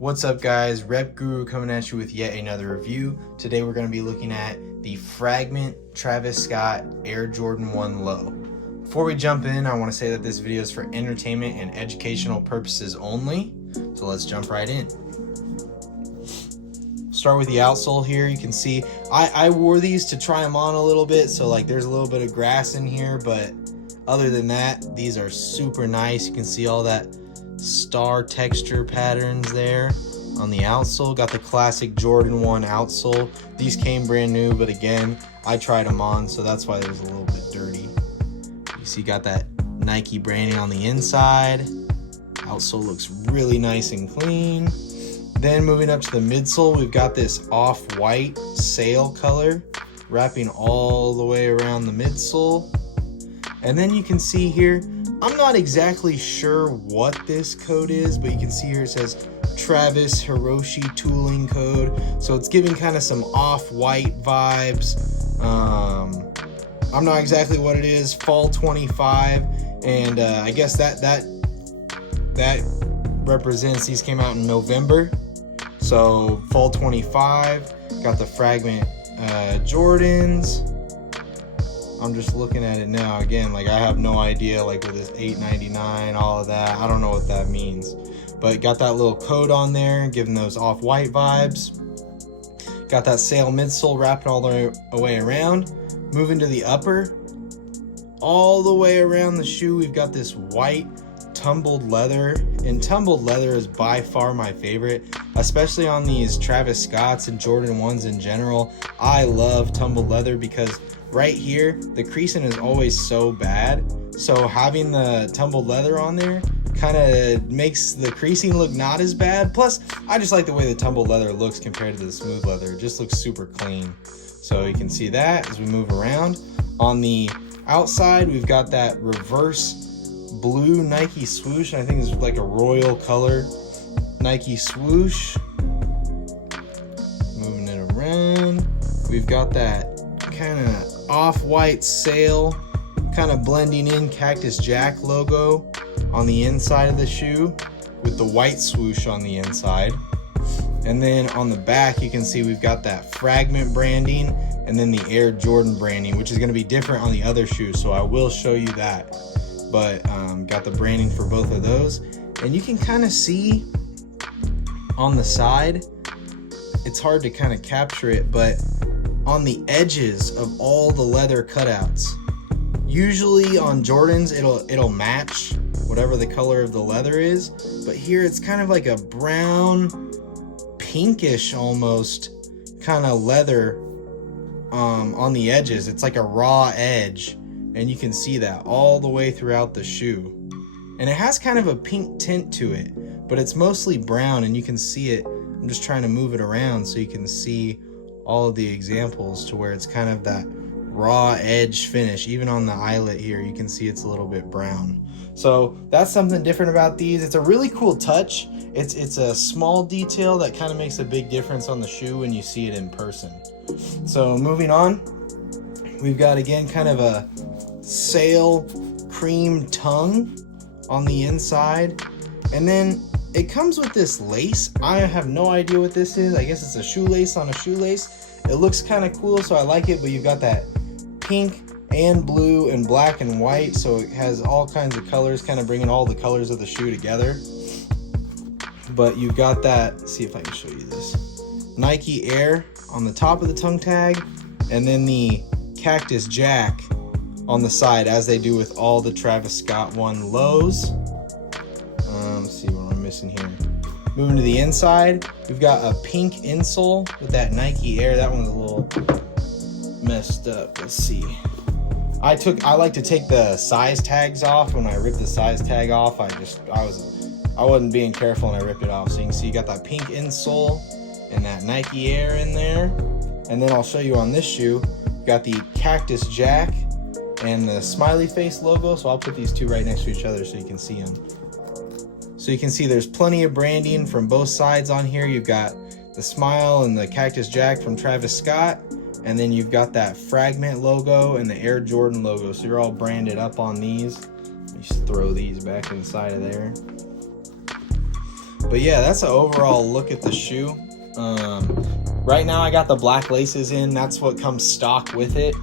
What's up guys, RepGooroo coming at you with yet another review. Today we're going to be looking at the Fragment Travis Scott Air Jordan 1 Low. Before we jump in, I want to say that this video is for entertainment and educational purposes only. So let's jump right in. Start with the outsole here. You can see I wore these to try them on a little bit, so like there's a little bit of grass in here, but other than that, these are super nice. You can see all that star texture patterns there on the outsole. Got the classic Jordan 1 outsole. These came brand new, but again, I tried them on, so that's why it was a little bit dirty. You see, got that Nike branding on the inside. Outsole looks really nice and clean. Then moving up to the midsole, we've got this off-white sail color wrapping all the way around the midsole. And then you can see here, I'm not exactly sure what this code is, but you can see here it says Travis Hiroshi tooling code. So it's giving kind of some off-white vibes. I'm not exactly what it is. Fall 25, and I guess that represents these came out in November. So fall 25, got the Fragment Jordans. I'm just looking at it now. Again, like I have no idea, like with this $8.99, all of that. I don't know what that means. But got that little code on there, giving those off-white vibes. Got that sail midsole wrapping all the way around. Moving to the upper, all the way around the shoe, we've got this white tumbled leather. And tumbled leather is by far my favorite, especially on these Travis Scotts and Jordan 1s in general. I love tumbled leather because right here, the creasing is always so bad. So having the tumbled leather on there kind of makes the creasing look not as bad. Plus, I just like the way the tumbled leather looks compared to the smooth leather. It just looks super clean. So you can see that as we move around. On the outside, we've got that reverse blue Nike swoosh. I think it's like a royal color Nike swoosh. Moving it around, we've got that kind of off-white sail, kind of blending in Cactus Jack logo on the inside of the shoe with the white swoosh on the inside. And then on the back, you can see we've got that Fragment branding and then the Air Jordan branding, which is going to be different on the other shoes, so I will show you that. But got the branding for both of those, and you can kind of see on the side, it's hard to kind of capture it, but on the edges of all the leather cutouts, usually on Jordans it'll match whatever the color of the leather is, but here it's kind of like a brown pinkish almost kind of leather on the edges. It's like a raw edge, and you can see that all the way throughout the shoe, and it has kind of a pink tint to it, but it's mostly brown, and you can see it. I'm just trying to move it around so you can see all of the examples to where it's kind of that raw edge finish. Even on the eyelet here, you can see it's a little bit brown. So that's something different about these. It's a really cool touch. It's a small detail that kind of makes a big difference on the shoe when you see it in person. So moving on, we've got again kind of a sail cream tongue on the inside, and then it comes with this lace. I have no idea what this is. I guess it's a shoelace on a shoelace. It looks kind of cool, so I like it, but you've got that pink and blue and black and white, so it has all kinds of colors, kind of bringing all the colors of the shoe together. But you've got that, let's see if I can show you this, Nike Air on the top of the tongue tag, and then the Cactus Jack on the side, as they do with all the Travis Scott 1 lows. Let's see what I'm missing here. Moving to the inside, we've got a pink insole with that Nike Air. That one's a little messed up. Let's see. I like to take the size tags off. When I rip the size tag off, I wasn't being careful and I ripped it off. So you can see you got that pink insole and that Nike Air in there. And then I'll show you on this shoe, you got the Cactus Jack and the smiley face logo. So I'll put these two right next to each other so you can see them. So you can see there's plenty of branding from both sides on here. You've got the smile and the Cactus Jack from Travis Scott, and then you've got that Fragment logo and the Air Jordan logo. So you're all branded up on these. Just throw these back inside of there. But yeah, that's an overall look at the shoe. Right now I got the black laces in. That's what comes stock with it.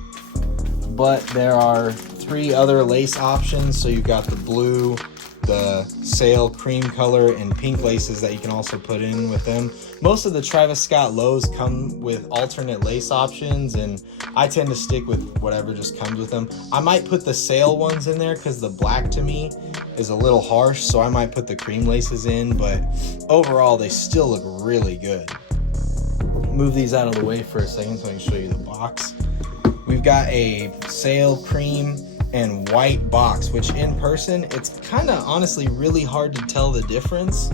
But there are 3 other lace options. So you've got the blue, the sail cream color, and pink laces that you can also put in with them. Most of the Travis Scott lows come with alternate lace options, and I tend to stick with whatever just comes with them. I might put the sail ones in there because the black to me is a little harsh, so I might put the cream laces in, but overall they still look really good. Move these out of the way for a second so I can show you the box. We've got a sail cream and white box, which in person, it's kind of honestly really hard to tell the difference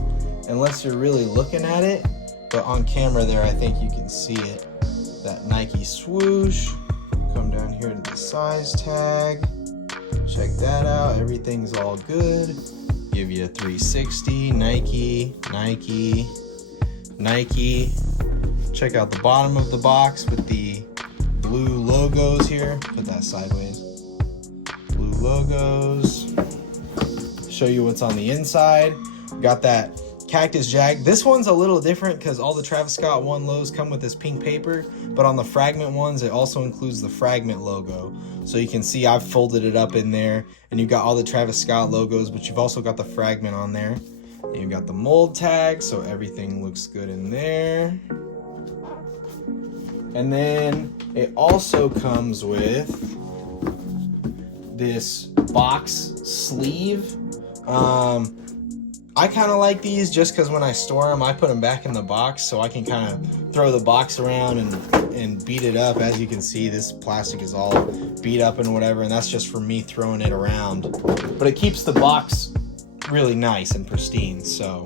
unless you're really looking at it. But on camera there, I think you can see it. That Nike swoosh. Come down here to the size tag. Check that out. Everything's all good. Give you a 360. Nike, Nike, Nike. Check out the bottom of the box with the blue logos here. Put that sideways. Blue logos. Show you what's on the inside. Got that Cactus Jack. This one's a little different because all the Travis Scott 1 lows come with this pink paper, but on the Fragment ones, it also includes the Fragment logo. So you can see I've folded it up in there, and you've got all the Travis Scott logos, but you've also got the Fragment on there. And you've got the mold tag, so everything looks good in there. And then it also comes with this box sleeve. I kind of like these just because when I store them, I put them back in the box so I can kind of throw the box around and beat it up. As you can see, this plastic is all beat up and whatever, and that's just for me throwing it around. But it keeps the box really nice and pristine. So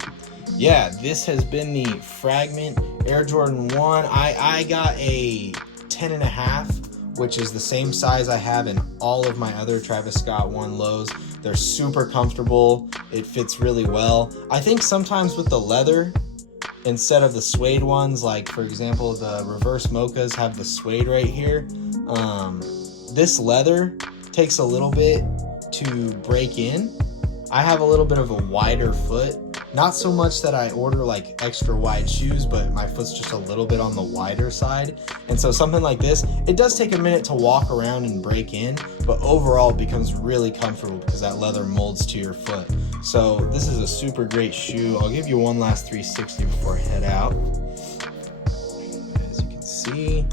yeah, this has been the Fragment Air Jordan 1. I got a 10.5, which is the same size I have in all of my other Travis Scott 1 lows. They're super comfortable. It fits really well. I think sometimes with the leather, instead of the suede ones, like for example, the reverse mochas have the suede right here. This leather takes a little bit to break in. I have a little bit of a wider foot. Not so much that I order like extra wide shoes, but my foot's just a little bit on the wider side. And so something like this, it does take a minute to walk around and break in, but overall it becomes really comfortable because that leather molds to your foot. So this is a super great shoe. I'll give you one last 360 before I head out. As you can see,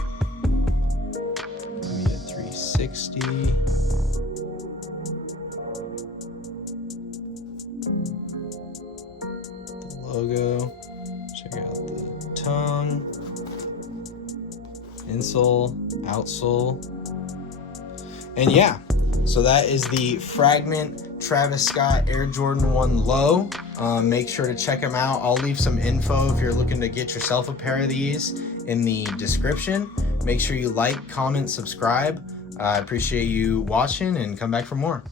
give me a 360. Logo, check out the tongue, insole, outsole, and yeah, so that is the Fragment Travis Scott Air Jordan 1 low. Make sure to check them out. I'll leave some info if you're looking to get yourself a pair of these in the description. Make sure you like, comment, subscribe. I appreciate you watching, and come back for more.